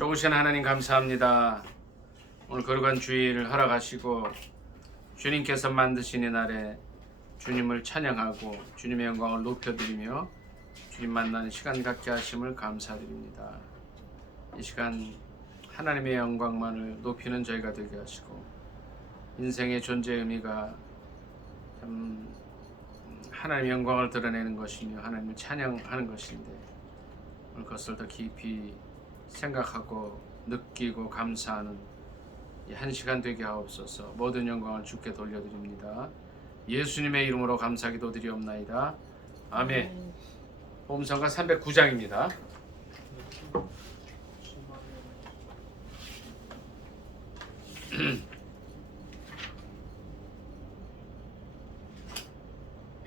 좋으신 하나님 감사합니다. 오늘 거룩한 주일을 허락하시고 주님께서 만드신 이 날에 주님을 찬양하고 주님의 영광을 높여드리며 주님 만나는 시간 갖게 하심을 감사드립니다. 이 시간 하나님의 영광만을 높이는 저희가 되게 하시고 인생의 존재 의미가 참 하나님의 영광을 드러내는 것이며 하나님을 찬양하는 것인데 오늘 그것을 더 깊이 생각하고 느끼고 감사하는 이 한 시간 되게 하옵소서. 모든 영광을 주께 돌려드립니다. 예수님의 이름으로 감사기도 드리옵나이다. 아멘. 복음성가 309장입니다.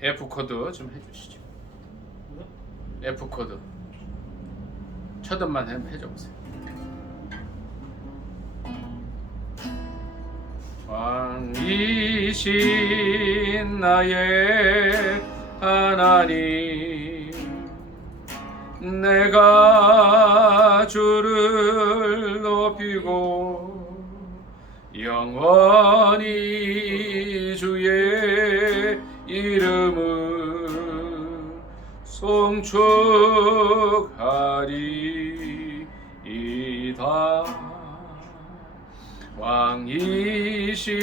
F코드 좀 해주시죠. F코드 첫 음만 해줘보세요. 왕이신 나의 하나님, 내가 주를 높이고 영원히 주의 이름을 송축하리이다. 왕이신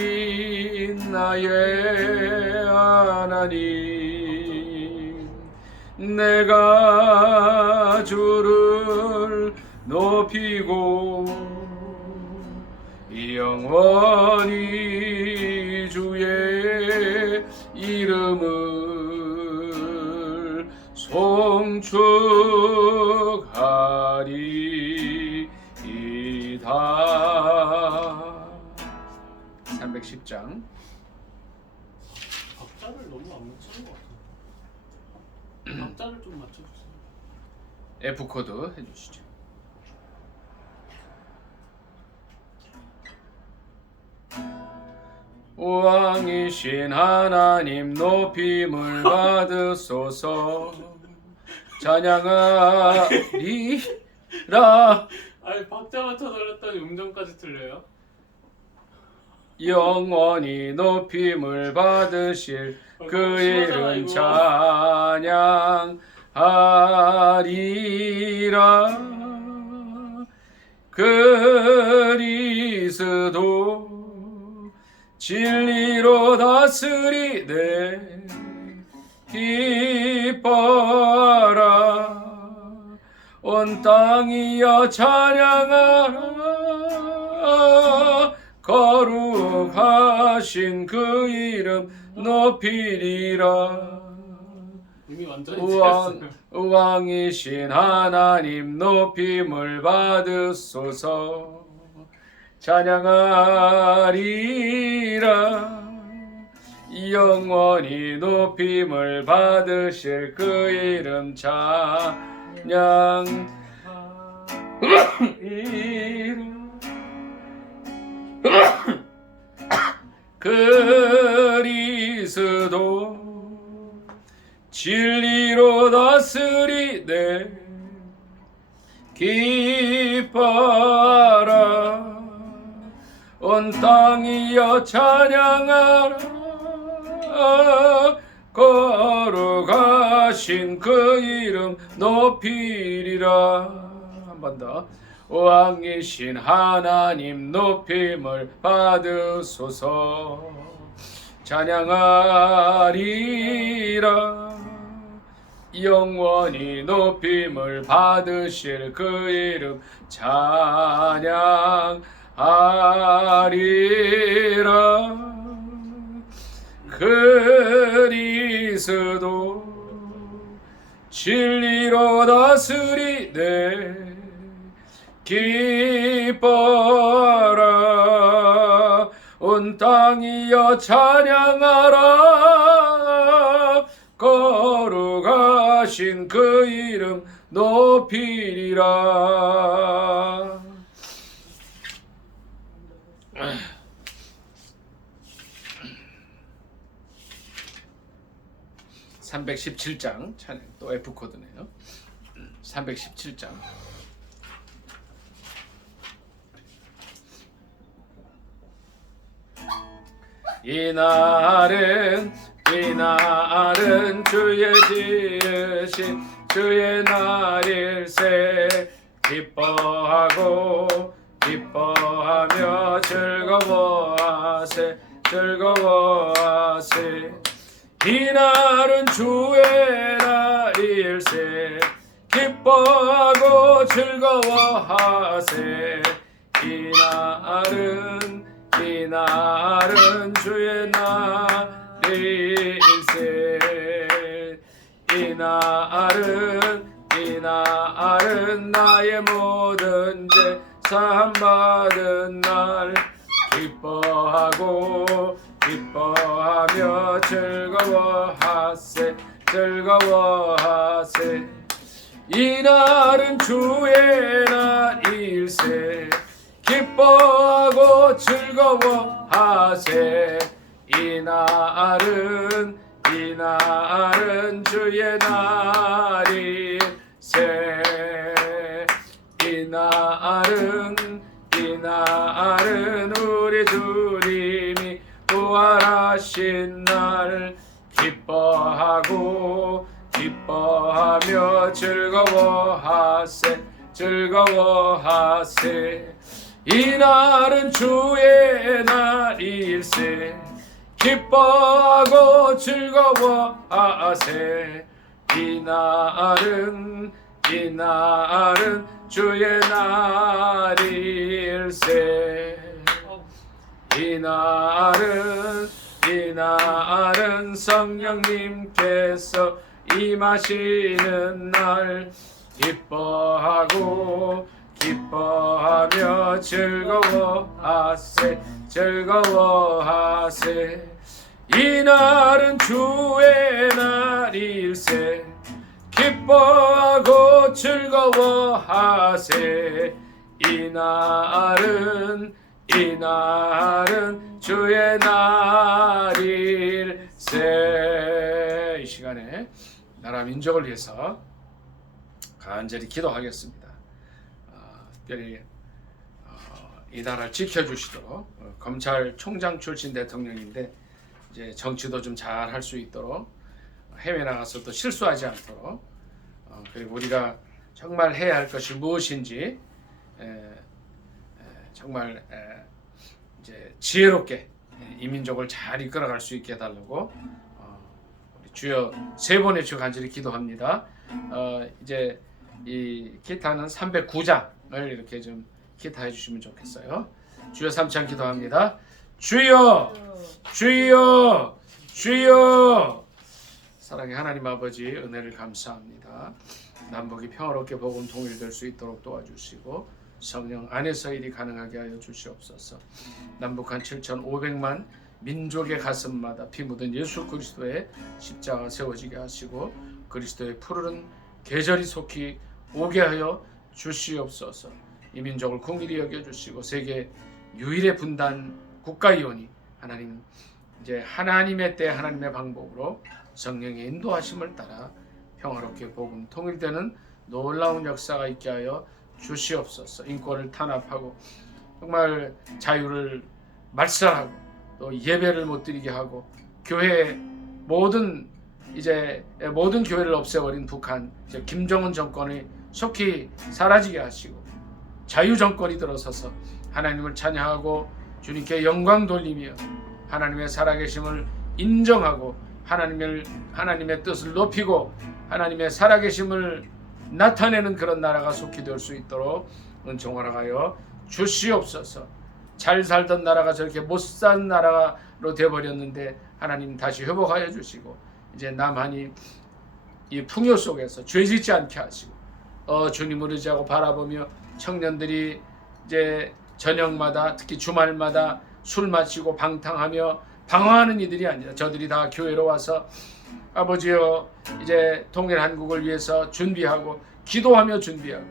나의 하나님, 내가 주를 높이고 영원히 주의 이름을 송축하리이다. 310장. 박자를 너무 안 맞추는 것 같아요. 박자를 좀 맞춰주세요. F코드 해주시죠. 왕이신 하나님 높임을 받으소서. 찬양하리라. 아니 박자 맞춰 달랬더니 음정까지 틀려요? 영원히 높임을 받으실 그 이름 찬양하리라. 그리스도 진리로 다스리네. 기뻐라 온 땅이여 찬양하라. 거룩하신 그 이름 높이리라. 이미 완전히 틀렸어요. 왕이신 하나님 높임을 받으소서. 찬양하리라. 영원히 높임을 받으실 그 이름 찬양하리라. 그리스도 진리로 다스리네. 기뻐라 온 땅이여 찬양하라. 거룩하신 그 이름 높이리라. 한 번 더. 왕이신 하나님 높임을 받으소서. 찬양하리라. 영원히 높임을 받으실 그 이름 찬양하리라. 그리스도 진리로 다스리네. 기뻐라 온 땅이여 찬양하라. 거룩하신 그 이름 높이리라. 317장 찬양 또 F코드네요. 317장 이날은 주의 지으신 주의 날일세. 기뻐하고 기뻐하며 즐거워하세. 이날은 주의 날일세. 기뻐하고 즐거워하세. 이날은 주의 날일세. 이날은 나의 모든 죄 사함받은 날. 기뻐하고 기뻐하며 즐거워하세. 이날은 주의 날일세. 기뻐하고 즐거워하세. 이날은 주의 날일세. 이날은 우리 주님이 부활하신 날. 기뻐하고 기뻐하며 즐거워하세. 이날은 주의 날일세. 기뻐하고 즐거워하세. 이날은 주의 날일세. 이날은 성령님께서 임하시는 날. 기뻐하고 기뻐하며 즐거워하세. 이날은 주의 날일세. 기뻐하고 즐거워하세. 이날은 주의 날일세. 이 시간에 나라 민족을 위해서 간절히 기도하겠습니다. 특별히 이 나라를 지켜주시도록, 검찰총장 출신 대통령인데 이제 정치도 좀 잘 할 수 있도록, 해외 나가서 또 실수하지 않도록, 그리고 우리가 정말 해야 할 것이 무엇인지 정말 이제 지혜롭게 이 민족을 잘 이끌어갈 수 있게 해달라고 우리 주여 세 번의 주 간절히 기도합니다. 이제 이 기타는 309장을 이렇게 좀 기타해 주시면 좋겠어요. 주여 삼창 기도합니다. 주여 주여 주여. 사랑의 하나님 아버지, 은혜를 감사합니다. 남북이 평화롭게 복음 통일될 수 있도록 도와주시고 성령 안에서 일이 가능하게 하여 주시옵소서. 남북한 7,500만 민족의 가슴마다 피 묻은 예수 그리스도의 십자가 세워지게 하시고 그리스도의 푸르른 계절이 속히 오게 하여 주시옵소서. 이 민족을 긍휼히 여겨주시고 세계 유일의 분단 국가이오니 하나님, 이제 하나님의 때 하나님의 방법으로 성령의 인도하심을 따라 평화롭게 복음 통일되는 놀라운 역사가 있게 하여 주시옵소서. 인권을 탄압하고 정말 자유를 말살하고 또 예배를 못 드리게 하고 교회 모든 교회를 없애버린 북한, 이제 김정은 정권이 속히 사라지게 하시고 자유 정권이 들어서서 하나님을 찬양하고 주님께 영광 돌리며 하나님의 살아계심을 인정하고 하나님의 뜻을 높이고 하나님의 살아계심을 나타내는 그런 나라가 속히 될 수 있도록 은총 허락하여 주시옵소서. 잘 살던 나라가 저렇게 못 산 나라로 되어버렸는데 하나님 다시 회복하여 주시고 이제 남한이 이 풍요 속에서 죄짓지 않게 하시고 주님을 의지하고 바라보며 청년들이 이제 저녁마다 특히 주말마다 술 마시고 방탕하며 방황하는 이들이 아니라 저들이 다 교회로 와서 아버지여 이제 통일 한국을 위해서 준비하고 기도하며 준비하고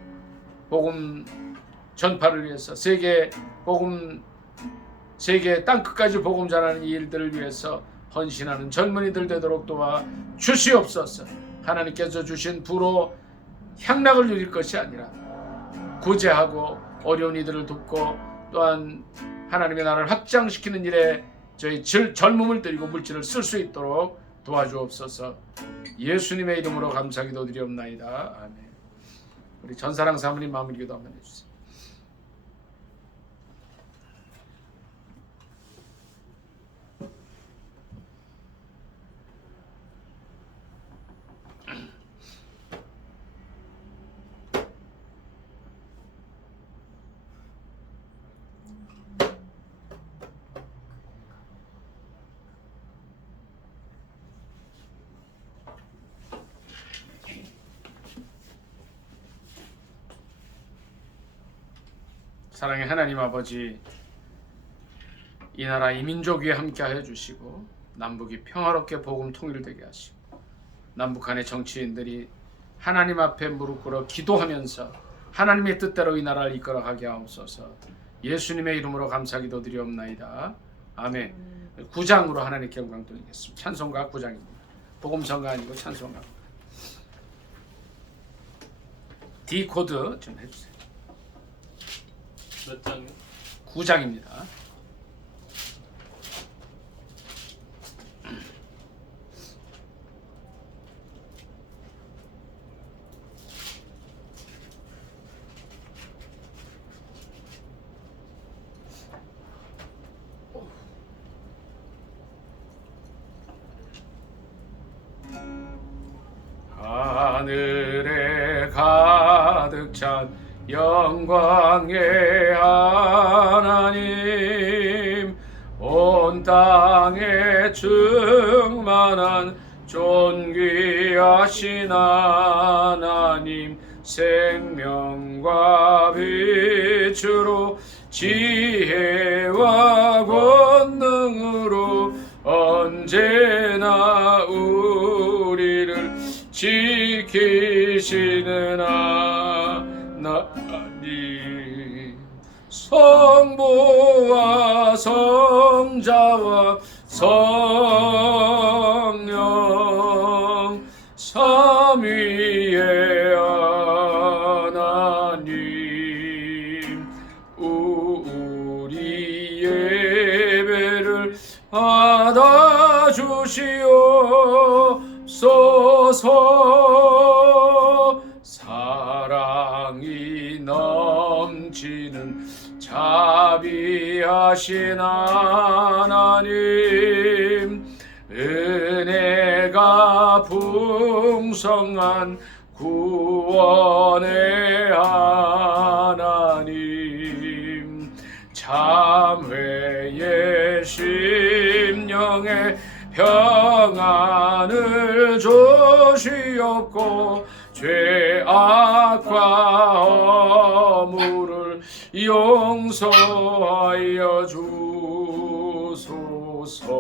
복음 전파를 위해서 세계 땅끝까지 복음 전하는 이 일들을 위해서 헌신하는 젊은이들 되도록 도와 주시옵소서. 하나님께서 주신 부로 향락을 누릴 것이 아니라 구제하고 어려운 이들을 돕고 또한 하나님의 나라를 확장시키는 일에 저희 젊음을 드리고 물질을 쓸 수 있도록 도와주옵소서. 예수님의 이름으로 감사기도 드리옵나이다. 아멘. 우리 전사랑 사모님 마무리 기도 한번 해주세요. 사랑의 하나님 아버지, 이 나라 이 민족 위에 함께 하여 주시고 남북이 평화롭게 복음 통일되게 하시고 남북한의 정치인들이 하나님 앞에 무릎 꿇어 기도하면서 하나님의 뜻대로 이 나라를 이끌어가게 하옵소서. 예수님의 이름으로 감사기도 드리옵나이다. 아멘. 9장으로 하나님께 영광 돌리겠습니다. 찬송가 9장입니다. 복음성가 아니고 찬송가. D 코드 좀 해주세요. 몇 장이요? 9장입니다. 하늘에 가득 찬 영광의 하나님, 온 땅에 충만한 존귀하신 하나님, 생명과 빛으로 지혜와 권능으로 언제나 우리를 지키시는 하나님, 성부와 성자와 성령 삼위의 하나님, 우리 예배를 받아주시옵소서. 사랑이 넘치는 자비하신 하나님, 은혜가 풍성한 구원의 하나님, 참회의 심령에 평안을 주시옵고 죄악과 허물을 용서하여 주소서.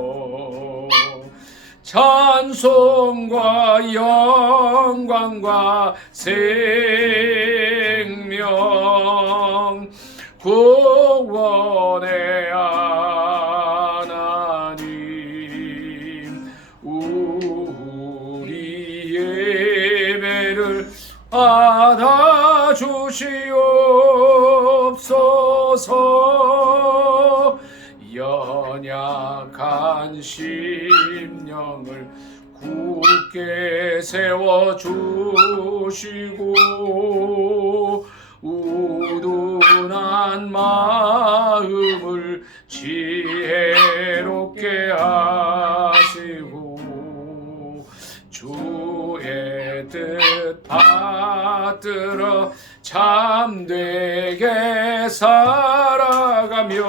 찬송과 영광과 생명 구원의 하나님, 우리 예배를 받아주시옵소서. 연약한 심령을 굳게 세워주시고 우둔한 마음을 지혜롭게 하시고 주의 뜻 받들어 참되게 살아가며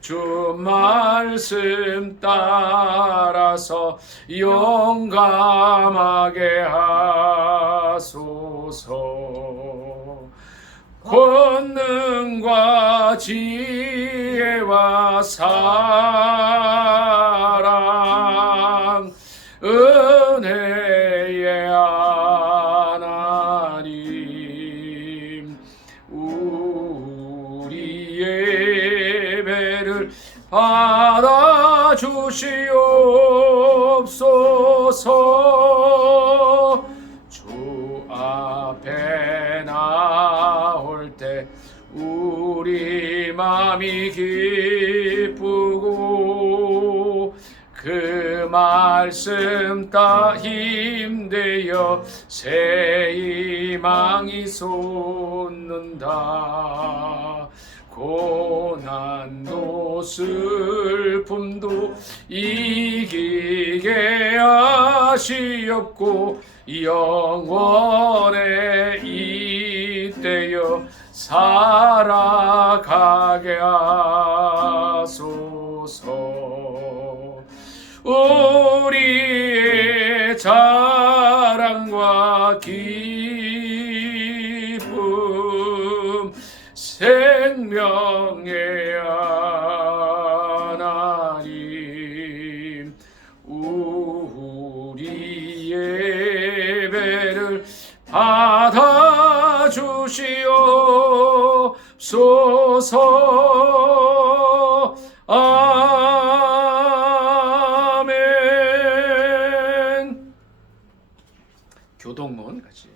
주 말씀 따라서 용감하게 하소서. 권능과 지혜와 사랑 은혜의 하나님, 우리 예배를 받아주시옵소서. 주 앞에 나올 때 우리 마음이 기쁘고 말씀 따 힘되어 새 희망이 솟는다. 고난도 슬픔도 이기게 하시옵고 영원에 이때여 살아가게 하소서. 우리의 자랑과 기쁨 생명의 하나님, 우리 예배를 받아주시옵소서. 아멘. 교동문 같이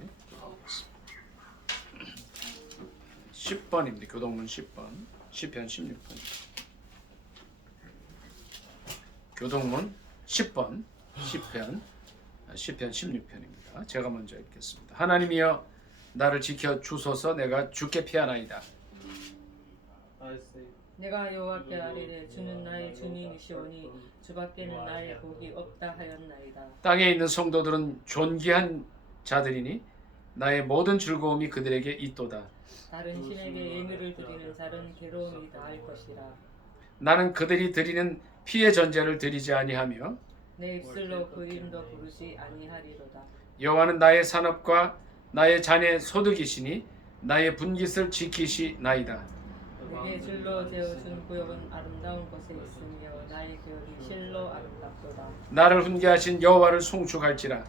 10번입니다. 교동문 10번, 시편 16번. 교동문 10번, 시편 16편입니다. 제가 먼저 읽겠습니다. 하나님이여 나를 지켜 주소서. 내가 주께 피하나이다. 내가 여호와께 아뢰되 주는 나의 주님이시오니 주밖에는 나의 복이 없다 하였나이다. 땅에 있는 성도들은 존귀한 자들이니 나의 모든 즐거움이 그들에게 있도다. 다른 신에게 예물을 드리는 자는 괴로움이 다할 것이라. 나는 그들이 드리는 피의 전제를 드리지 아니하며 내 입술로 그 이름도 부르지 아니하리로다. 여호와는 나의 산업과 나의 잔의 소득이시니 나의 분깃을 지키시나이다. 내게 줄로 재어준 구역은 아름다운 곳에 있으며 나의 구역이 실로 아름답도다. 나를 훈계하신 여호와를 송축할지라.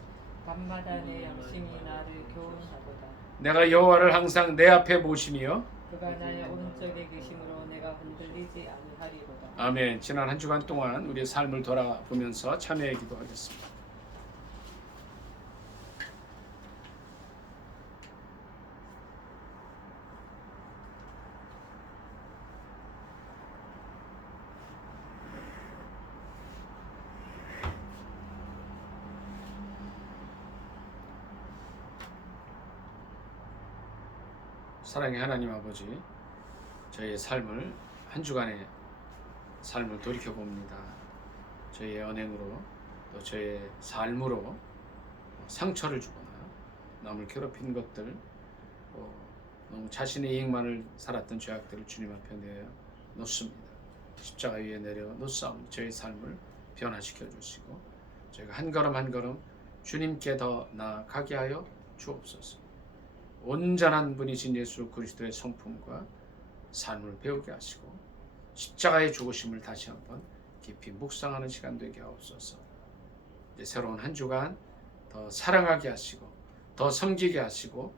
밤마다 내 양심이 나를 교훈하도다. 내가 여호와를 항상 내 앞에 모시며 그가 나의 오른쪽에 계심으로 내가 흔들리지 아니하리로다. 아멘. 지난 한 주간 동안 우리의 삶을 돌아보면서 참여의 기도하겠습니다. 사랑의 하나님 아버지, 저희의 삶을 한 주간의 삶을 돌이켜봅니다. 저희의 언행으로 또 저희의 삶으로 상처를 주거나 남을 괴롭힌 것들, 너무 자신의 이익만을 살았던 죄악들을 주님 앞에 내어 놓습니다. 십자가 위에 내려 놓사오니 저희의 삶을 변화시켜 주시고 저희가 한 걸음 한 걸음 주님께 더 나아가게 하여 주옵소서. 온전한 분이신 예수 그리스도의 성품과 삶을 배우게 하시고 십자가의 죽으심을 다시 한번 깊이 묵상하는 시간 되게 하옵소서. 이제 새로운 한 주간 더 사랑하게 하시고 더 섬기게 하시고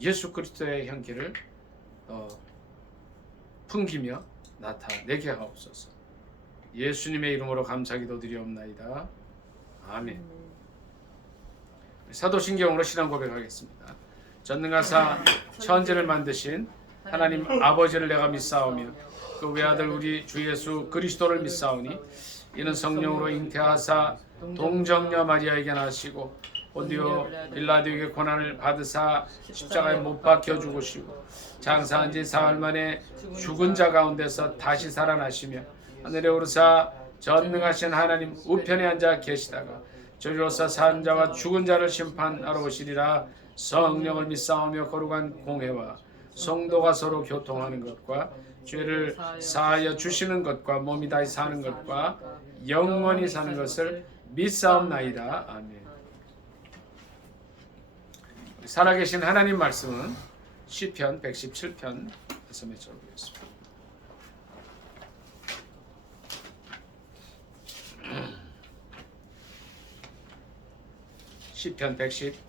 예수 그리스도의 향기를 더 풍기며 나타내게 하옵소서. 예수님의 이름으로 감사기도 드리옵나이다. 아멘. 사도신경으로 신앙 고백하겠습니다. 전능하사 천지를 만드신 하나님 아버지를 내가 믿사오며 그 외아들 우리 주 예수 그리스도를 믿사오니 이는 성령으로 잉태하사 동정녀 마리아에게 나시고 본디오 빌라도에게 고난을 받으사 십자가에 못 박혀 죽으시고 장사한 지 사흘 만에 죽은 자 가운데서 다시 살아나시며 하늘에 오르사 전능하신 하나님 우편에 앉아 계시다가 저리로서 산 자와 죽은 자를 심판하러 오시리라. 성령을 믿사오며 거룩한 공회와 성도가 서로 교통하는 것과 죄를 사하여 주시는 것과 몸이 다시 사는 것과 영원히 사는 것을 믿사옵나이다. 아멘. 살아계신 하나님 말씀은 시편 117편에서 맺어보겠습니다. 시편 117편입니다.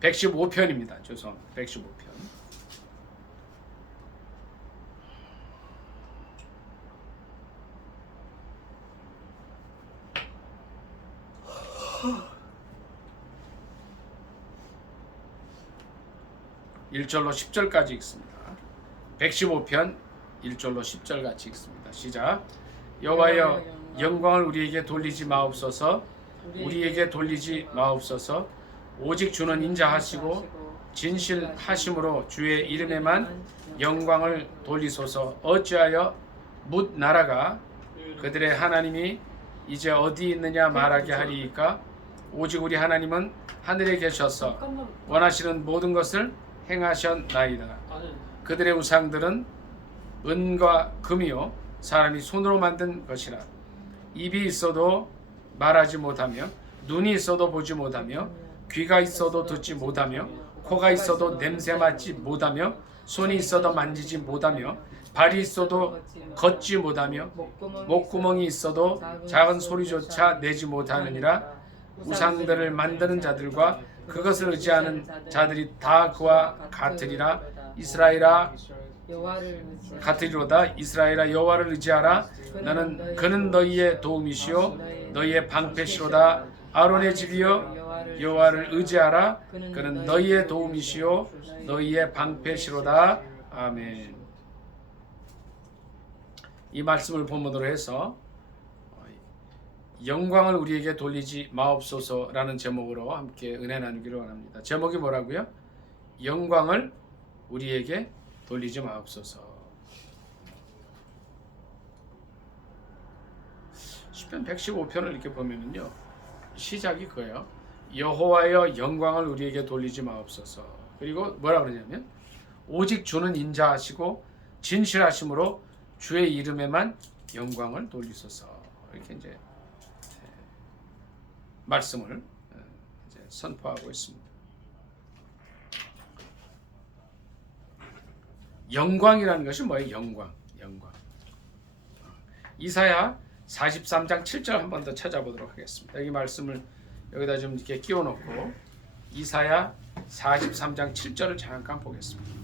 115편입니다. 죄송합니다. 115편. (1절로) (10절까지) 읽습니다. 115편 (1절로) (10절) 같이 읽습니다. 시작. 여호와여 영광을 우리에게 돌리지 마옵소서. 우리에게 돌리지 마옵소서. 오직 주는 인자하시고 진실하심으로 주의 이름에만 영광을 돌리소서. 어찌하여 뭇 나라가 그들의 하나님이 이제 어디 있느냐 말하게 하리이까? 오직 우리 하나님은 하늘에 계셔서 잠깐만. 원하시는 모든 것을 행하셨나이다. 아니, 그들의 우상들은 은과 금이요 사람이 손으로 만든 것이라. 입이 있어도 말하지 못하며 눈이 있어도 보지 못하며 귀가 있어도 듣지 못하며 코가 있어도 냄새 맡지 못하며 손이 있어도 만지지 못하며 발이 있어도 걷지 못하며 목구멍이 있어도 작은 소리조차 내지 못하느니라. 우상들을 만드는 자들과 그것을 의지하는 자들이 다 그와 같으리라. 이스라엘아 같으리로다. 이스라엘아 여호와를 의지하라. 그는 너희의 도움이시요 너희의 방패시로다. 아론의 집이여 여호와를 의지하라. 그는 너희의 도움이시요 너희의 방패시로다. 아멘. 이 말씀을 본문으로 해서 영광을 우리에게 돌리지 마옵소서라는 제목으로 함께 은혜 나누기를 원합니다. 제목이 뭐라고요? 영광을 우리에게 돌리지 마옵소서. 시편 115편을 이렇게 보면은요, 시작이 그거예요. 여호와여 영광을 우리에게 돌리지 마옵소서. 그리고 뭐라 그러냐면 오직 주는 인자하시고 진실하심으로 주의 이름에만 영광을 돌리소서. 이렇게 이제 말씀을 이제 선포하고 있습니다. 영광이라는 것이 뭐예요? 영광. 이사야 43장 7절 한 번 더 찾아보도록 하겠습니다. 여기 말씀을 여기다 좀 이렇게 끼워 놓고 이사야 43장 7절을 잠깐 보겠습니다.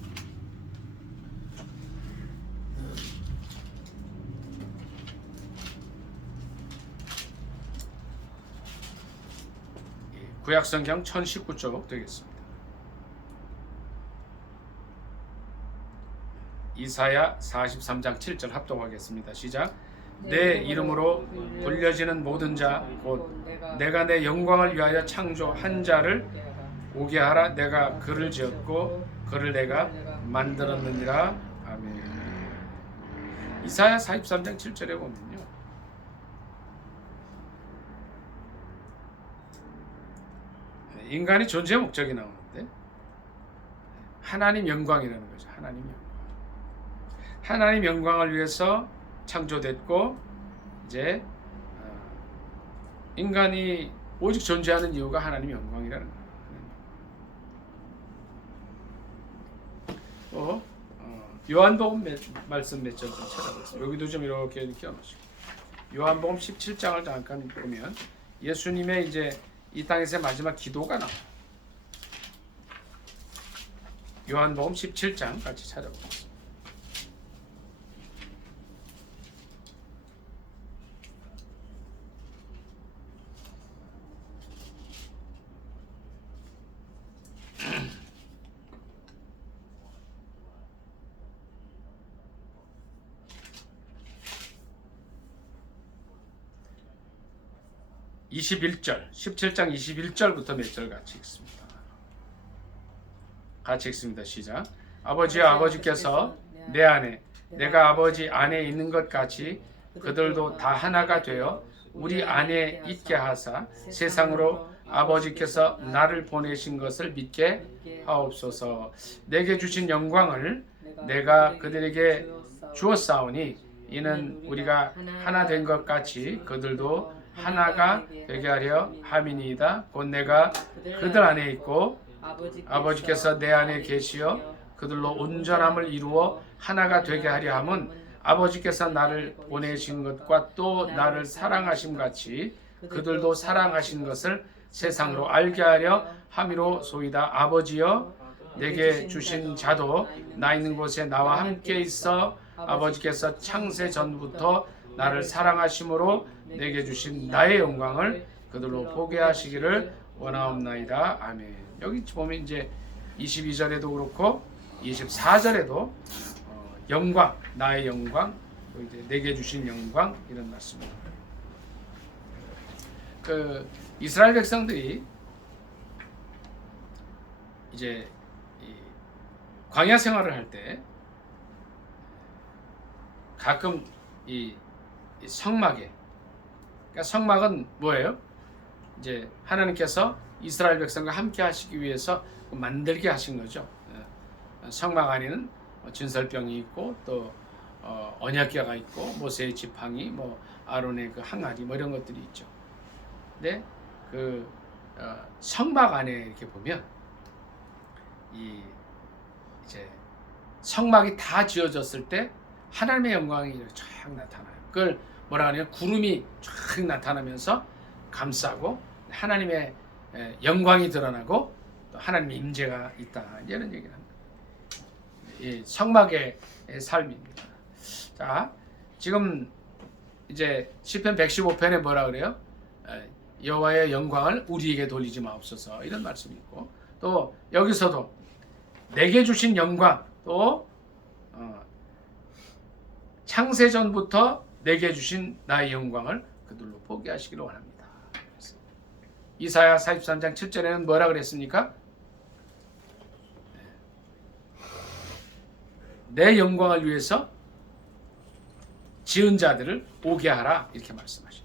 구약성경 1019쪽 되겠습니다. 이사야 43장 7절 합독하겠습니다. 시작. 내 이름으로 불려지는 모든 자 곧 내가 내 영광을 위하여 창조한 자를 오게 하라. 내가 그를 지었고 그를 내가 만들었느니라. 아멘. 이사야 43장 7절에 보면요, 인간의 존재 목적이 나오는데 하나님 영광이라는 거죠. 하나님 영광을 위해서 창조됐고 이제 인간이 오직 존재하는 이유가 하나님 영광이라는 거예요. 요한복음 말씀 몇 절 좀 찾아보세요. 여기도 좀 이렇게 끼워놓으시고 요한복음 17장을 잠깐 보면 예수님의 이제 이 땅에서의 마지막 기도가 나와요. 요한복음 17장 같이 찾아보겠습니다. (21절) 17장 21절부터 몇 절 같이 읽습니다. 시작. 아버지여, 아버지께서 내 안에 내가 아버지 안에 있는 것 같이 그들도 다 하나가 되어 우리 안에 있게 하사 세상으로 아버지께서 나를 보내신 것을 믿게 하옵소서. 내게 주신 영광을 내가 그들에게 주었사오니 이는 우리가 하나 된 것 같이 그들도 하나가 되게 하려 함이니이다. 곧 내가 그들 안에 있고 아버지께서 내 안에 계시어 그들로 온전함을 이루어 하나가 되게 하려 함은 아버지께서 나를 보내신 것과 또 나를 사랑하심 같이 그들도 사랑하신 것을 세상으로 알게 하려 함이로소이다. 아버지여, 내게 주신 자도 나 있는 곳에 나와 함께 있어 아버지께서 창세 전부터 나를 사랑하심으로 내게 주신 나의 영광을 그들로 보게 하시기를 원하옵나이다. 아멘. 여기 보면 이제 22절에도 그렇고 24절에도 영광, 나의 영광, 이제 내게 주신 영광 이런 말씀입니다. 그 이스라엘 백성들이 이제 이 광야 생활을 할 때 가끔 이 성막에, 그러니까 성막은 뭐예요? 이제 하나님께서 이스라엘 백성과 함께 하시기 위해서 만들게 하신 거죠. 성막 안에는 진설병이 있고 또 언약궤가 있고 모세의 지팡이, 뭐 아론의 그 항아리, 뭐 이런 것들이 있죠. 근데 그 성막 안에 이렇게 보면 이제 성막이 다 지어졌을 때 하나님의 영광이 이렇게 쫙 나타나요. 그걸 뭐라 하냐면 구름이 쫙 나타나면서 감싸고 하나님의 영광이 드러나고 또 하나님의 임재가 있다, 이런 얘기를 합니다. 이 성막의 삶입니다. 자, 지금 이제 시편 115편에 뭐라 그래요? 여호와의 영광을 우리에게 돌리지 마옵소서, 이런 말씀이 있고, 또 여기서도 내게 주신 영광, 또 창세전부터 내게 주신 나의 영광을 그들로 포기하시기를 원합니다. 이사야 43장 7절에는 뭐라 그랬습니까? 내 영광을 위해서 지은 자들을 오게 하라, 이렇게 말씀하시죠.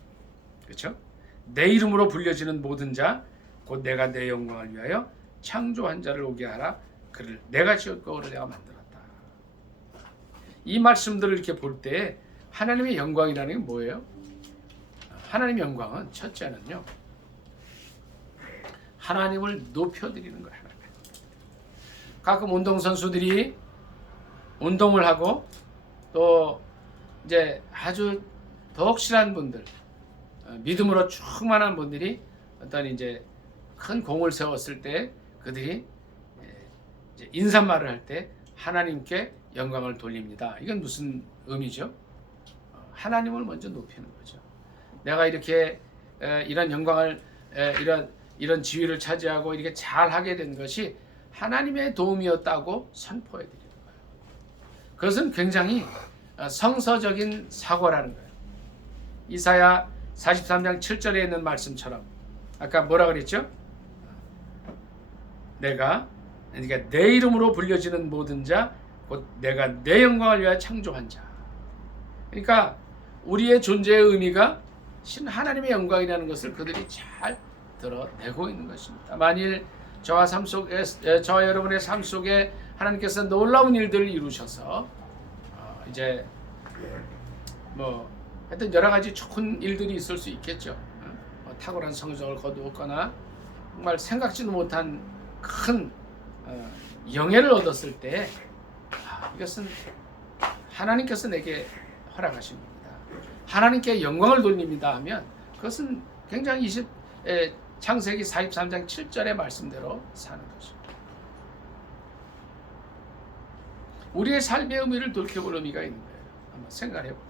그렇죠? 내 이름으로 불려지는 모든 자, 곧 내가 내 영광을 위하여 창조한 자를 오게 하라. 그를 내가 지었고 그를 내가 만들었다. 이 말씀들을 이렇게 볼 때 하나님의 영광이라는 게 뭐예요? 하나님의 영광은 첫째는요, 하나님을 높여드리는 거예요. 가끔 운동선수들이 운동을 하고 또 이제 아주 덕실한 분들, 믿음으로 충만한 분들이 어떤 이제 큰 공을 세웠을 때 그들이 이제 인사말을 할 때 하나님께 영광을 돌립니다. 이건 무슨 의미죠? 하나님을 먼저 높이는 거죠. 내가 이렇게 이런 영광을 이런 지위를 차지하고 이렇게 잘 하게 된 것이 하나님의 도움이었다고 선포해 드리는 거예요. 그것은 굉장히 성서적인 사고라는 거예요. 이사야 43장 7절에 있는 말씀처럼 아까 뭐라 그랬죠? 그러니까 내 이름으로 불려지는 모든 자, 곧 내가 내 영광을 위하여 창조한 자. 그러니까 우리의 존재의 의미가 신 하나님의 영광이라는 것을 그들이 잘 드러내고 있는 것입니다. 만일 저와 여러분의 삶 속에 하나님께서 놀라운 일들을 이루셔서 이제 뭐 하여튼 여러 가지 좋은 일들이 있을 수 있겠죠. 탁월한 성적을 거두었거나 정말 생각지도 못한 큰 영예를 얻었을 때 이것은 하나님께서 내게 허락하신 겁니다. 하나님께 영광을 돌립니다 하면 그것은 굉장히 창세기 43장 7절의 말씀대로 사는 것입니다. 우리의 삶의 의미를 돌이켜볼 의미가 있는 거예요. 한번 생각해 볼게요.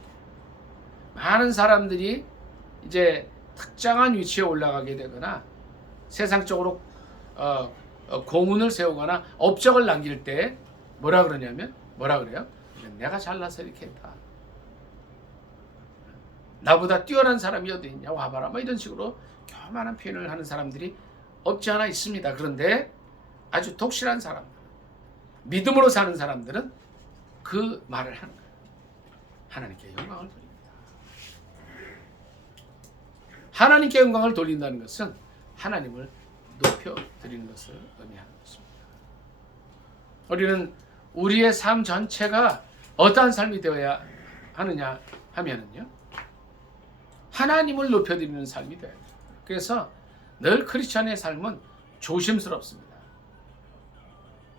많은 사람들이 이제 특정한 위치에 올라가게 되거나 세상적으로 공운을 세우거나 업적을 남길 때 뭐라 그래요? 내가 잘나서 이렇게 했다. 나보다 뛰어난 사람이 어디 있냐, 와봐라, 뭐 이런 식으로 교만한 표현을 하는 사람들이 없지 않아 있습니다. 그런데 아주 독실한 사람들, 믿음으로 사는 사람들은 그 말을 하는 거예요. 하나님께 영광을 돌립니다. 하나님께 영광을 돌린다는 것은 하나님을 높여드리는 것을 의미하는 것입니다. 우리는 우리의 삶 전체가 어떠한 삶이 되어야 하느냐 하면은요, 하나님을 높여드리는 삶이 돼야 돼요. 그래서 늘 크리스천의 삶은 조심스럽습니다.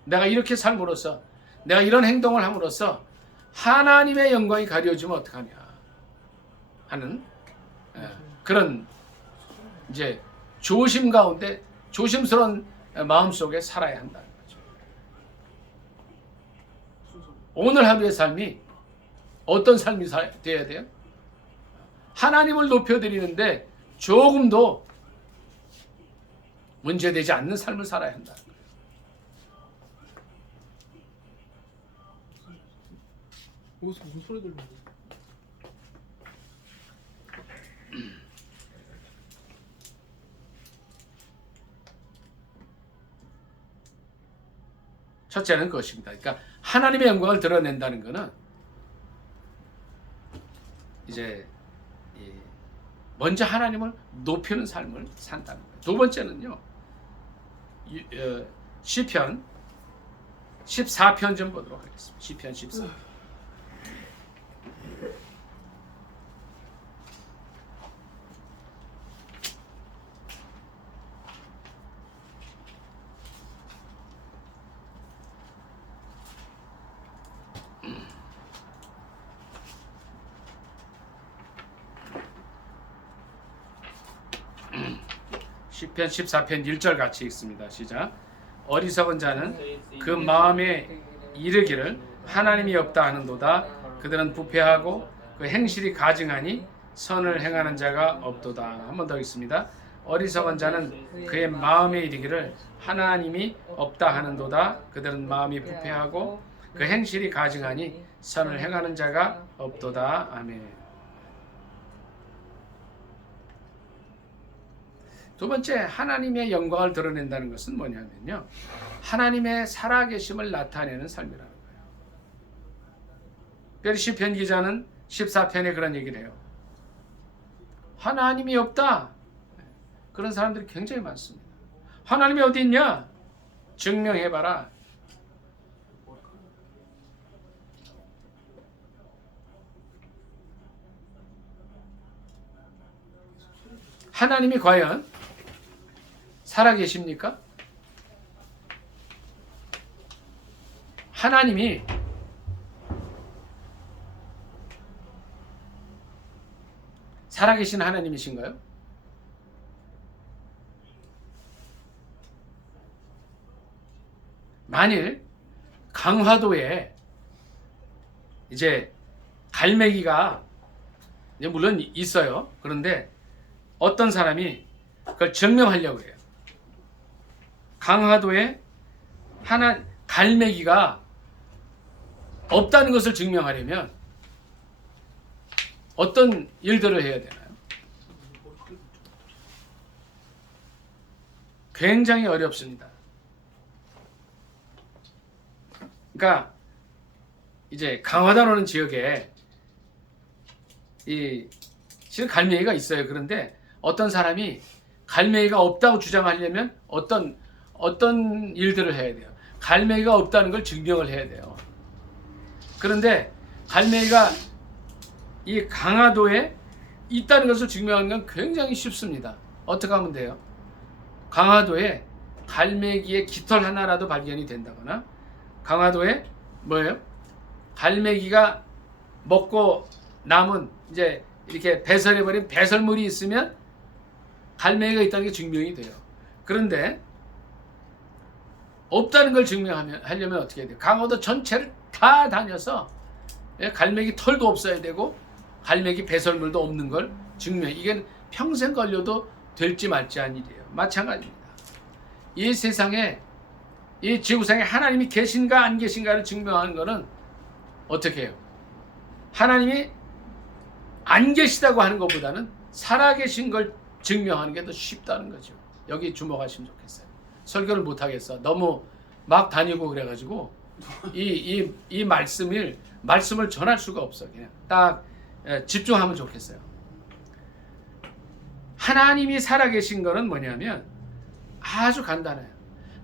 내가 이렇게 삶으로써, 내가 이런 행동을 함으로써 하나님의 영광이 가려지면 어떡하냐 하는 그런 이제 조심 가운데 조심스러운 마음 속에 살아야 한다는 거죠. 오늘 하루의 삶이 어떤 삶이 되어야 돼요? 하나님을 높여드리는데 조금도 문제되지 않는 삶을 살아야 한다. 어디서 무슨 소리 들리는데? 첫째는 그것입니다. 그러니까 하나님의 영광을 드러낸다는 것은 이제 먼저 하나님을 높이는 삶을 산다는 거예요. 두 번째는요. 시편 14편 좀 보도록 하겠습니다. 시편 14. 시편 14편 1절 같이 읽습니다. 시작. 어리석은 자는 그 마음에 이르기를 하나님이 없다 하는도다. 그들은 부패하고 그 행실이 가증하니 선을 행하는 자가 없도다. 한 번 더 읽습니다. 어리석은 자는 그의 마음에 이르기를 하나님이 없다 하는도다. 그들은 마음이 부패하고 그 행실이 가증하니 선을 행하는 자가 없도다. 아멘. 두 번째, 하나님의 영광을 드러낸다는 것은 뭐냐면요, 하나님의 살아계심을 나타내는 삶이라는 거예요. 특별히 시편 기자는 14편에 그런 얘기를 해요. 하나님이 없다. 그런 사람들이 굉장히 많습니다. 하나님이 어디 있냐? 증명해봐라. 하나님이 과연 살아계십니까? 하나님이 살아계신 하나님이신가요? 만일 강화도에 이제 갈매기가 물론 있어요. 그런데 어떤 사람이 그걸 증명하려고 해요. 강화도에 갈매기가 없다는 것을 증명하려면 어떤 일들을 해야 되나요? 굉장히 어렵습니다. 그러니까 이제 강화도라는 지역에 실은 갈매기가 있어요. 그런데 어떤 사람이 갈매기가 없다고 주장하려면 어떤 일들을 해야 돼요. 갈매기가 없다는 걸 증명을 해야 돼요. 그런데 갈매기가 이 강화도에 있다는 것을 증명하는 건 굉장히 쉽습니다. 어떻게 하면 돼요? 강화도에 갈매기의 깃털 하나라도 발견이 된다거나, 강화도에 뭐예요? 갈매기가 먹고 남은 이제 이렇게 배설해버린 배설물이 있으면 갈매기가 있다는 게 증명이 돼요. 그런데 없다는 걸 증명하려면 어떻게 해야 돼요? 강화도 전체를 다 다녀서 갈매기 털도 없어야 되고 갈매기 배설물도 없는 걸 증명. 이게 평생 걸려도 될지 말지 한 일이에요. 마찬가지입니다. 이 세상에, 이 지구상에 하나님이 계신가 안 계신가를 증명하는 것은 어떻게 해요? 하나님이 안 계시다고 하는 것보다는 살아계신 걸 증명하는 게 더 쉽다는 거죠. 여기 주목하시면 좋겠어요. 설교를 못 하겠어. 너무 막 다니고 그래가지고 이 말씀을 전할 수가 없어. 그냥 딱 집중하면 좋겠어요. 하나님이 살아계신 거는 뭐냐면 아주 간단해요.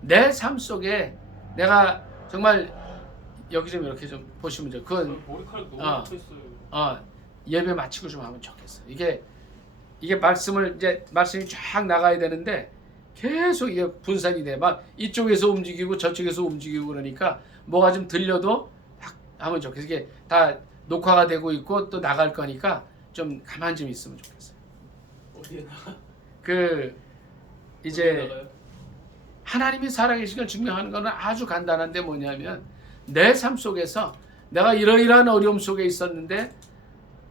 내 삶 속에 내가 정말 여기 좀 이렇게 좀 보시면 돼요. 그건 머리카락 너무 붙어있어요. 예배 마치고 좀 하면 좋겠어요. 이게 말씀이 쫙 나가야 되는데 계속 이게 분산이 돼. 막 이쪽에서 움직이고 저쪽에서 움직이고 그러니까 뭐가 좀 들려도 딱 하면 좋겠어요. 이게 다 녹화가 되고 있고 또 나갈 거니까 좀 가만히 좀 있으면 좋겠어요. 어디에 나가? 이제 하나님이 살아계신 걸 증명하는 것은 아주 간단한데 뭐냐면 내 삶 속에서 내가 이러이러한 어려움 속에 있었는데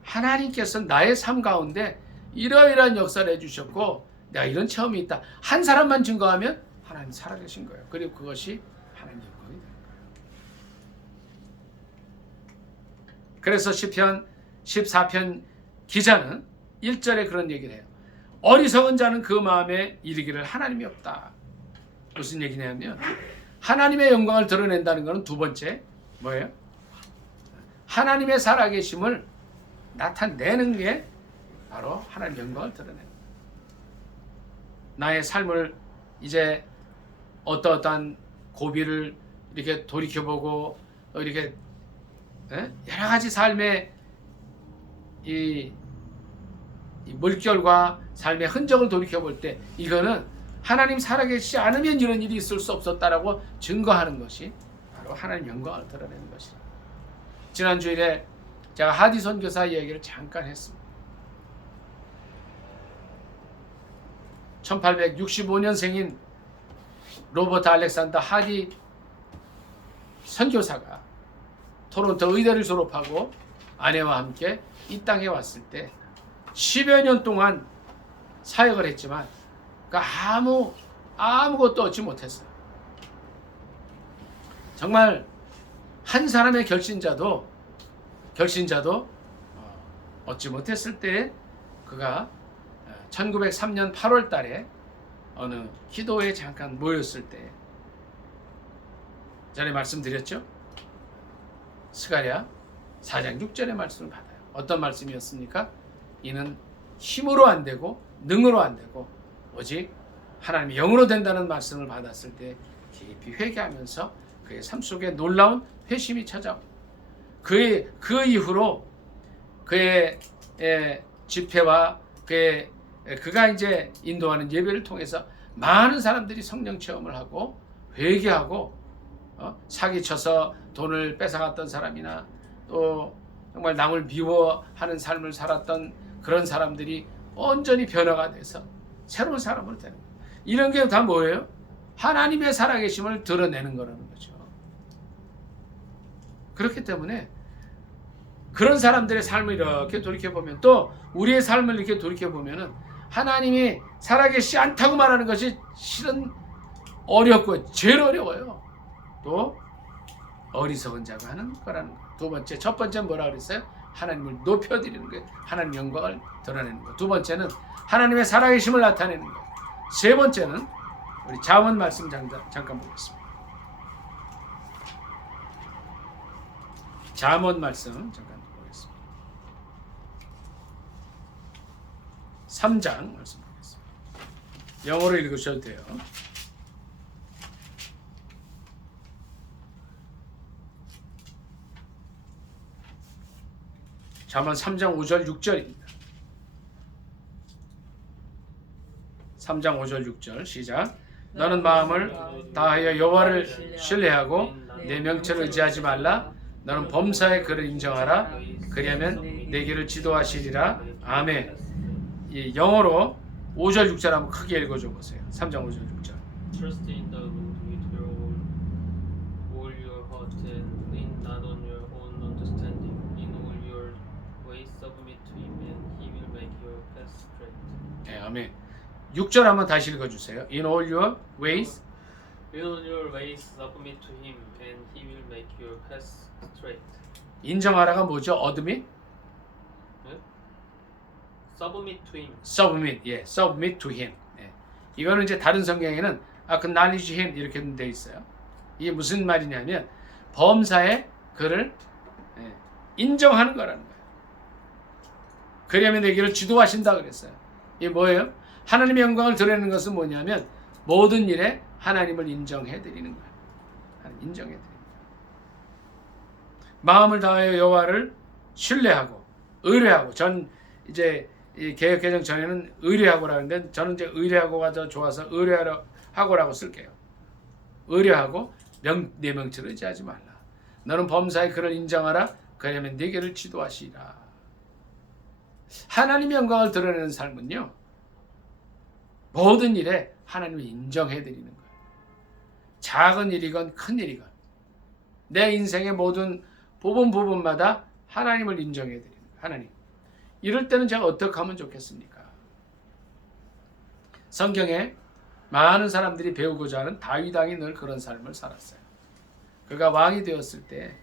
하나님께서 나의 삶 가운데 이러이러한 역사를 해주셨고 내가 이런 체험이 있다. 한 사람만 증거하면 하나님 살아계신 거예요. 그리고 그것이 하나님 영광이 되는 거예요. 그래서 시편 14편 기자는 1절에 그런 얘기를 해요. 어리석은 자는 그 마음에 이르기를 하나님이 없다. 무슨 얘기냐면 하나님의 영광을 드러낸다는 것은 두 번째 뭐예요? 하나님의 살아계심을 나타내는 게 바로 하나님의 영광을 드러내는 거예요. 나의 삶을 이제 어떠한 고비를 이렇게 돌이켜보고 이렇게 여러 가지 삶의 이 물결과 삶의 흔적을 돌이켜볼 때 이거는 하나님 살아계시지 않으면 이런 일이 있을 수 없었다라고 증거하는 것이 바로 하나님 영광을 드러내는 것이다. 지난 주일에 제가 하디 선교사 얘기를 잠깐 했습니다. 1865년생인 로버트 알렉산더 하디 선교사가 토론토 의대를 졸업하고 아내와 함께 이 땅에 왔을 때 10여 년 동안 사역을 했지만 아무것도 얻지 못했어요. 정말 한 사람의 결신자도 얻지 못했을 때 그가 1903년 8월 달에 어느 기도회에 잠깐 모였을 때 전에 말씀드렸죠? 스가랴 4장 6절의 말씀을 받아요. 어떤 말씀이었습니까? 이는 힘으로 안 되고 능으로 안 되고 오직 하나님의 영으로 된다는 말씀을 받았을 때 깊이 회개하면서 그의 삶 속에 놀라운 회심이 찾아오고 그 이후로 그의 집회와 그가 이제 인도하는 예배를 통해서 많은 사람들이 성령 체험을 하고 회개하고 사기쳐서 돈을 뺏어갔던 사람이나 또 정말 남을 미워하는 삶을 살았던 그런 사람들이 온전히 변화가 돼서 새로운 사람으로 되는 거예요. 이런 게 다 뭐예요? 하나님의 살아계심을 드러내는 거라는 거죠. 그렇기 때문에 그런 사람들의 삶을 이렇게 돌이켜보면 또 우리의 삶을 이렇게 돌이켜보면 하나님이 살아계시지 않다고 말하는 것이 실은 어렵고 제일 어려워요. 또 어리석은 자가 하는 거라는 거. 두 번째, 첫 번째는 뭐라 그랬어요? 하나님을 높여드리는 거예요. 하나님 영광을 드러내는 거. 두 번째는 하나님의 살아계심을 나타내는 거. 세 번째는 우리 잠언 말씀 잠깐 보겠습니다. 잠언 말씀 잠깐 보겠습니다. 3장 말씀 보겠습니다. 영어로 읽으셔도 돼요. 잠언 3장 5절 6절입니다. 3장 5절 6절 시작. 너는 마음을 다하여 여호와를 신뢰하고 내 명철을 의지하지 말라. 너는 범사의 그를 인정하라. 그리하면 내 길을 지도하시리라. 아멘. 이 영어로 5절 6절 한번 크게 읽어줘 보세요. 3장 5절 6절. Trust in the Lord with all your heart and lean not on your own understanding. In all your ways submit to Him and He will make your path straight. 네, 아멘. 6절 한번 다시 읽어주세요. In all your ways. In all your ways submit to Him and He will make your path straight. 인정하라가 뭐죠? Admit? Submit to Him. Submit, 예, submit to Him. 예. 이거는 이제 다른 성경에는 acknowledge Him 이렇게 돼 있어요. 이게 무슨 말이냐면 범사에 그를 인정하는 거라는 거예요. 그러면 내 길을 지도하신다 그랬어요. 이게 뭐예요? 하나님의 영광을 드러내는 것은 뭐냐면 모든 일에 하나님을 인정해 드리는 거예요. 인정해 드리는 거예요. 마음을 다하여 여호와를 신뢰하고 의뢰하고 전 이제 이 개혁 개정 전에는 의뢰하고라고 하는데 저는 이제 의뢰하고가 더 좋아서 의뢰하고라고 쓸게요. 의뢰하고 내 명철을 의지하지 말라. 너는 범사에 그를 인정하라. 그러면 네 길을 지도하시리라. 하나님의 영광을 드러내는 삶은요. 모든 일에 하나님을 인정해 드리는 거예요. 작은 일이건 큰 일이건 내 인생의 모든 부분마다 하나님을 인정해 드리는 거예요. 하나님. 이럴 때는 제가 어떻게 하면 좋겠습니까? 성경에 많은 사람들이 배우고자 하는 다윗 왕이 늘 그런 삶을 살았어요. 그가 왕이 되었을 때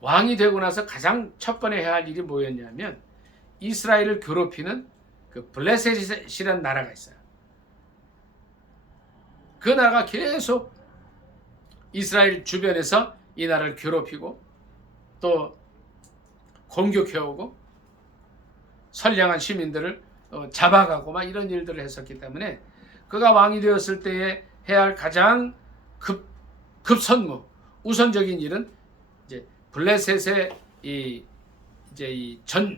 왕이 되고 나서 가장 첫 번에 해야 할 일이 뭐였냐면 이스라엘을 괴롭히는 그 블레셋이라는 나라가 있어요. 그 나라가 계속 이스라엘 주변에서 이 나라를 괴롭히고 또 공격해오고 선량한 시민들을 잡아가고 막 이런 일들을 했었기 때문에 그가 왕이 되었을 때에 해야 할 가장 급선무 우선적인 일은 이제 블레셋의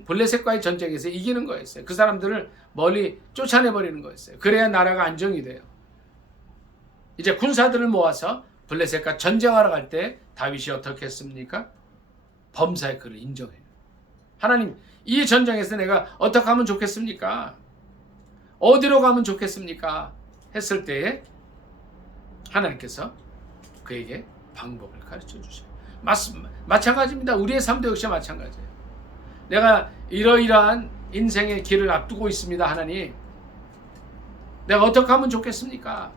블레셋과의 전쟁에서 이기는 거였어요. 그 사람들을 멀리 쫓아내 버리는 거였어요. 그래야 나라가 안정이 돼요. 이제 군사들을 모아서 블레셋과 전쟁하러 갈 때 다윗이 어떻게 했습니까? 범사의 그를 인정해요. 하나님, 이 전쟁에서 내가 어떻게 하면 좋겠습니까? 어디로 가면 좋겠습니까? 했을 때에 하나님께서 그에게 방법을 가르쳐 주셔요. 마찬가지입니다. 우리의 삶도 역시 마찬가지예요. 내가 이러이러한 인생의 길을 앞두고 있습니다. 하나님, 내가 어떻게 하면 좋겠습니까?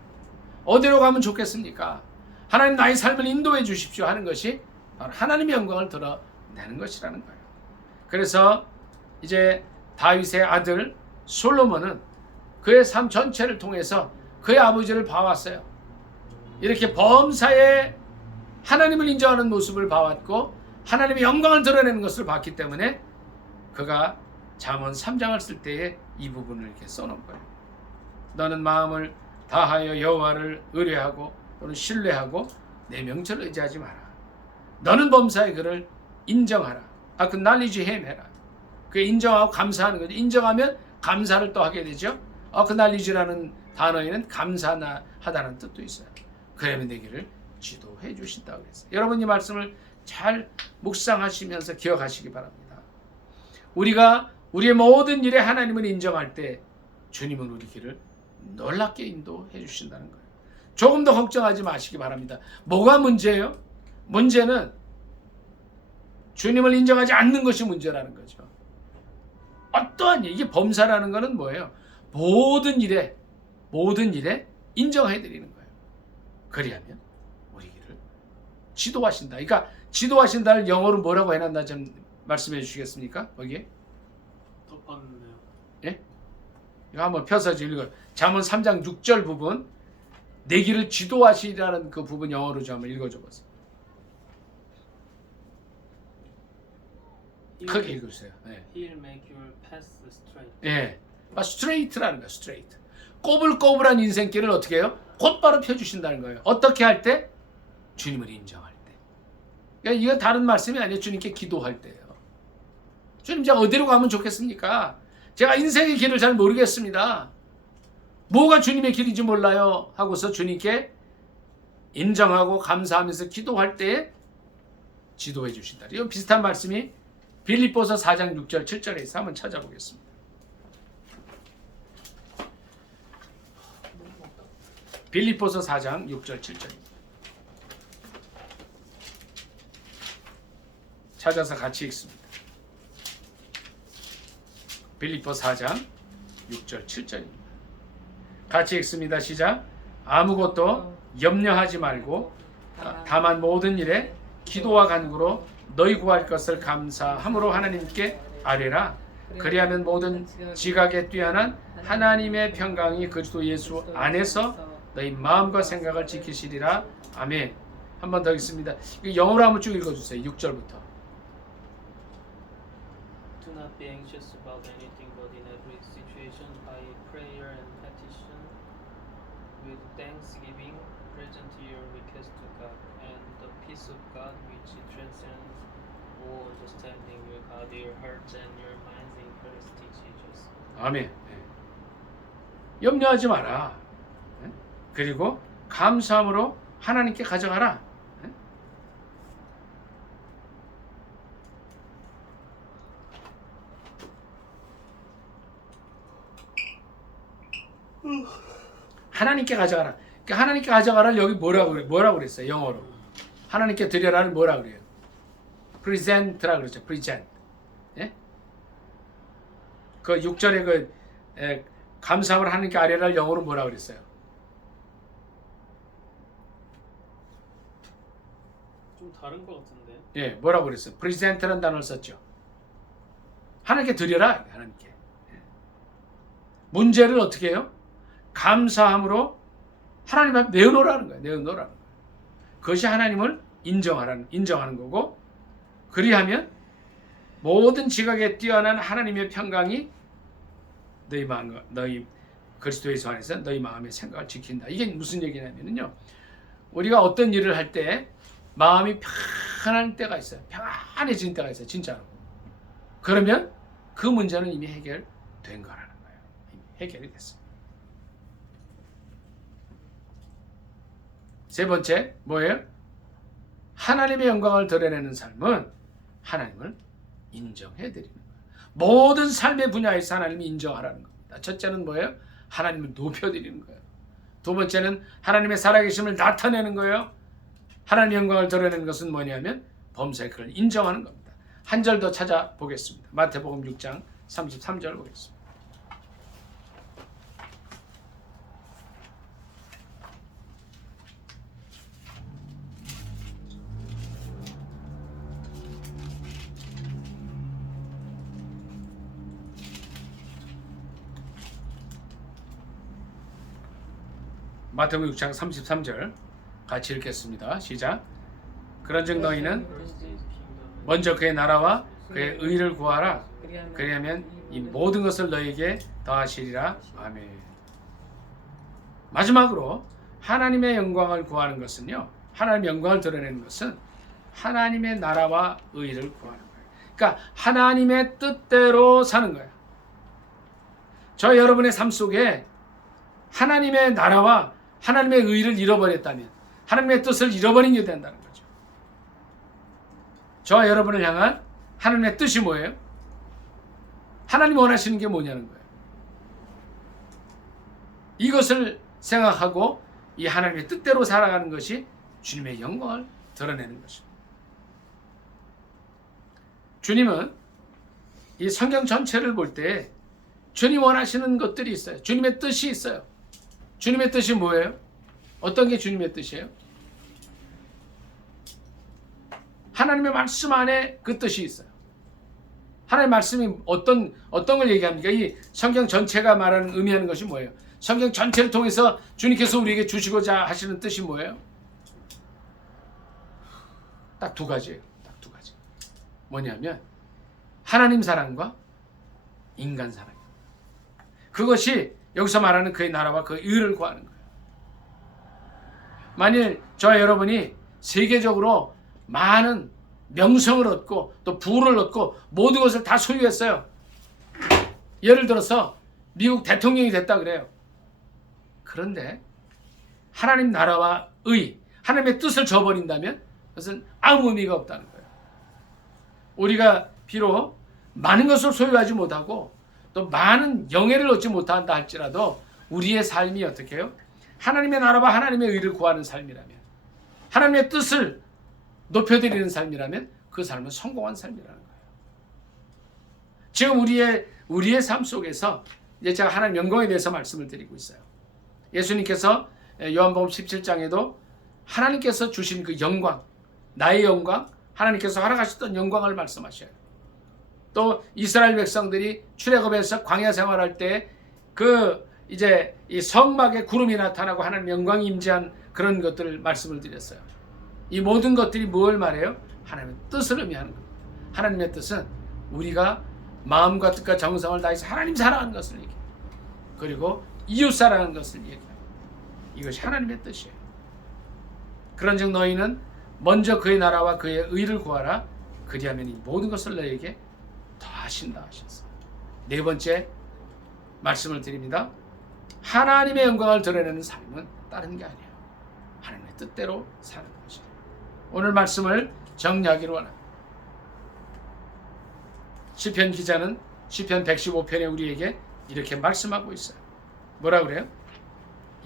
어디로 가면 좋겠습니까? 하나님, 나의 삶을 인도해 주십시오 하는 것이 바로 하나님의 영광을 드러내는 것이라는 거예요. 그래서 이제 다윗의 아들 솔로몬은 그의 삶 전체를 통해서 그의 아버지를 봐왔어요. 이렇게 범사에 하나님을 인정하는 모습을 봐왔고 하나님의 영광을 드러내는 것을 봤기 때문에 그가 잠언 3장을 쓸 때에 이 부분을 이렇게 써놓은 거예요. 너는 마음을 다하여 여호와를 의뢰하고 또는 신뢰하고 내 명철을 의지하지 마라. 너는 범사의 그를 인정하라. acknowledge him 해라. 그 인정하고 감사하는 거죠. 인정하면 감사를 또 하게 되죠. acknowledge라는 단어에는 감사하다는 뜻도 있어요. 그러면 내 길을 지도해 주신다고 그랬어요. 여러분 이 말씀을 잘 묵상하시면서 기억하시기 바랍니다. 우리가 우리의 모든 일에 하나님을 인정할 때 주님은 우리 길을 놀랍게 인도해 주신다는 거예요. 조금 더 걱정하지 마시기 바랍니다. 뭐가 문제예요? 문제는 주님을 인정하지 않는 것이 문제라는 거죠. 어떠한 일, 이게 범사라는 것은 뭐예요? 모든 일에 인정해 드리는 거예요. 그리하면 우리 길을 지도하신다. 그러니까 지도하신다를 영어로 뭐라고 해놨나 좀 말씀해 주시겠습니까? 거기에? 덮었는데요. 예? 이거 한번 펴서 읽어요. 잠언 3장 6절 부분, 내 길을 지도하시라는 그 부분 영어로 좀 한번 읽어줘 보세요. 크게 읽으세요. 예. He'll make your path straight. 예. 스트레이트라는 거예요. 스트레이트. 꼬불꼬불한 인생길을 어떻게 해요? 곧바로 펴주신다는 거예요. 어떻게 할 때? 주님을 인정할 때. 그러니까 이건 다른 말씀이 아니에요. 주님께 기도할 때예요. 주님, 제가 어디로 가면 좋겠습니까? 제가 인생의 길을 잘 모르겠습니다. 뭐가 주님의 길인지 몰라요. 하고서 주님께 인정하고 감사하면서 기도할 때에 지도해 주신다. 이건 비슷한 말씀이 빌립보서 4장 6절 7절에 있어. 한번 찾아보겠습니다. 빌립보서 4장 6절 7절입니다. 찾아서 같이 읽습니다. 빌립보 4장 6절 7절입니다. 같이 읽습니다. 시작. 아무것도 염려하지 말고 다만 모든 일에 기도와 간구로 너희 구할 것을 감사함으로 하나님께 아뢰라. 그리하면 모든 지각에 뛰어난 하나님의 평강이 그리스도 예수 안에서 너희 마음과 생각을 지키시리라. 아멘. 한 번 더 읽습니다. 영어로 한번 쭉 읽어주세요. 6절부터. Do not be anxious about anything, but in every situation, by prayer and petition, with thanksgiving, present your request to God, and the peace of God, which transcends all understanding, will guard your hearts and your minds in Christ Jesus. 아멘. 염려하지 마라. 그리고 감사함으로 하나님께 가져가라. 하나님께 가져가라. 그러니까 하나님께 가져가라를 여기 뭐라고 그랬어요? 영어로. 하나님께 드려라를 뭐라고 그래요? present라 그랬죠. present. 예? 그 6절에 그 감사함을 하나님께 아뢰라를 영어로 뭐라고 그랬어요? 좀 다른 것 같은데. 예, 뭐라고 그랬어요? present라는 단어를 썼죠. 하나님께 드려라. 하나님께. 문제를 어떻게 해요? 감사함으로 하나님 앞에 내어놓으라는 거예요. 내어놓으라는 거예요. 그것이 하나님을 인정하는 거고, 그리하면 모든 지각에 뛰어난 하나님의 평강이 너희 그리스도 예수 안에서 너희 마음의 생각을 지킨다. 이게 무슨 얘기냐면요, 우리가 어떤 일을 할 때 마음이 편한 때가 있어요. 평안해진 때가 있어요. 진짜로. 그러면 그 문제는 이미 해결된 거라는 거예요. 이미 해결이 됐어요. 세 번째 뭐예요? 하나님의 영광을 드러내는 삶은 하나님을 인정해 드리는 거예요. 모든 삶의 분야에서 하나님을 인정하라는 겁니다. 첫째는 뭐예요? 하나님을 높여 드리는 거예요. 두 번째는 하나님의 살아계심을 나타내는 거예요. 하나님의 영광을 드러내는 것은 뭐냐면 범사에 그를 인정하는 겁니다. 한 절 더 찾아보겠습니다. 마태복음 6장 33절 보겠습니다. 마태복음 6장 33절 같이 읽겠습니다. 시작. 그런즉 너희는 먼저 그의 나라와 그의 의를 구하라. 그리하면 이 모든 것을 너희에게 더하시리라. 아멘. 마지막으로 하나님의 영광을 구하는 것은요, 하나님의 영광을 드러내는 것은 하나님의 나라와 의를 구하는 거예요. 그러니까 하나님의 뜻대로 사는 거예요. 저 여러분의 삶 속에 하나님의 나라와 하나님의 의를 잃어버렸다면, 하나님의 뜻을 잃어버린 게 된다는 거죠. 저와 여러분을 향한 하나님의 뜻이 뭐예요? 하나님이 원하시는 게 뭐냐는 거예요. 이것을 생각하고 이 하나님의 뜻대로 살아가는 것이 주님의 영광을 드러내는 것입니다. 주님은 이 성경 전체를 볼 때 주님 원하시는 것들이 있어요. 주님의 뜻이 있어요. 주님의 뜻이 뭐예요? 어떤 게 주님의 뜻이에요? 하나님의 말씀 안에 그 뜻이 있어요. 하나님의 말씀이 어떤 걸 얘기합니까? 이 성경 전체가 말하는, 의미하는 것이 뭐예요? 성경 전체를 통해서 주님께서 우리에게 주시고자 하시는 뜻이 뭐예요? 딱 두 가지예요. 딱 두 가지. 뭐냐면 하나님 사랑과 인간 사랑. 그것이 여기서 말하는 그의 나라와 그의 의를 구하는 거예요. 만일 저와 여러분이 세계적으로 많은 명성을 얻고 또 부를 얻고 모든 것을 다 소유했어요. 예를 들어서 미국 대통령이 됐다 그래요. 그런데 하나님 나라와 의, 하나님의 뜻을 저버린다면 그것은 아무 의미가 없다는 거예요. 우리가 비록 많은 것을 소유하지 못하고 또 많은 영예를 얻지 못한다 할지라도 우리의 삶이 어떻게 해요? 하나님의 나라와 하나님의 의를 구하는 삶이라면, 하나님의 뜻을 높여드리는 삶이라면 그 삶은 성공한 삶이라는 거예요. 지금 우리의 삶 속에서 이제 제가 하나님 영광에 대해서 말씀을 드리고 있어요. 예수님께서 요한복음 17장에도 하나님께서 주신 그 영광, 나의 영광, 하나님께서 허락하셨던 영광을 말씀하셔요. 또 이스라엘 백성들이 출애굽에서 광야 생활할 때 그 이제 이 성막에 구름이 나타나고 하나님 영광이 임재한 그런 것들을 말씀을 드렸어요. 이 모든 것들이 뭘 말해요? 하나님의 뜻을 의미하는 겁니다. 하나님의 뜻은 우리가 마음과 뜻과 정성을 다해서 하나님 사랑하는 것을 얘기해요. 그리고 이웃 사랑하는 것을 얘기해요. 이것이 하나님의 뜻이에요. 그런즉 너희는 먼저 그의 나라와 그의 의를 구하라. 그리하면 이 모든 것을 너희에게 더하신다 하셨어요. 네 번째 말씀을 드립니다. 하나님의 영광을 드러내는 삶은 다른 게 아니에요. 하나님의 뜻대로 사는 것이에요. 오늘 말씀을 정리하기를 원합니다. 시편 기자는 시편 115편에 우리에게 이렇게 말씀하고 있어요. 뭐라 그래요?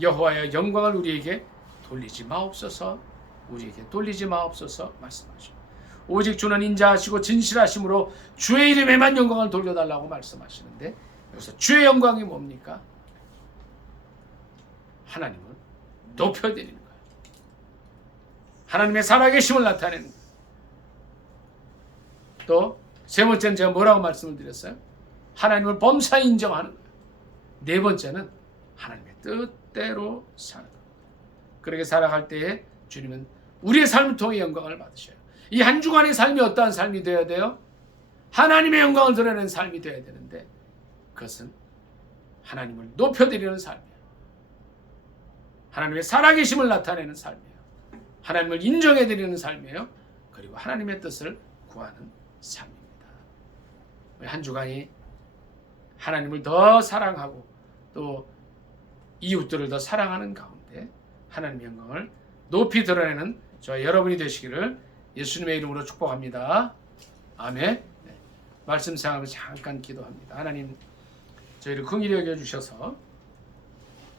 여호와의 영광을 우리에게 돌리지 마옵소서, 우리에게 돌리지 마옵소서 말씀하시고, 오직 주는 인자하시고 진실하심으로 주의 이름에만 영광을 돌려달라고 말씀하시는데, 여기서 주의 영광이 뭡니까? 하나님을 높여드리는 거예요. 하나님의 살아계심을 나타내는 거예요. 또 세 번째는 제가 뭐라고 말씀을 드렸어요? 하나님을 범사에 인정하는 거예요. 네 번째는 하나님의 뜻대로 사는 거예요. 그렇게 살아갈 때에 주님은 우리의 삶을 통해 영광을 받으셔요. 이 한 주간의 삶이 어떠한 삶이 되어야 돼요? 하나님의 영광을 드러내는 삶이 되어야 되는데 그것은 하나님을 높여드리는 삶이에요. 하나님의 살아계심을 나타내는 삶이에요. 하나님을 인정해드리는 삶이에요. 그리고 하나님의 뜻을 구하는 삶입니다. 한 주간이 하나님을 더 사랑하고 또 이웃들을 더 사랑하는 가운데 하나님의 영광을 높이 드러내는 저와 여러분이 되시기를 예수님의 이름으로 축복합니다. 아멘. 네. 말씀 생각하면서 잠깐 기도합니다. 하나님, 저희를 긍휼히 여겨 주셔서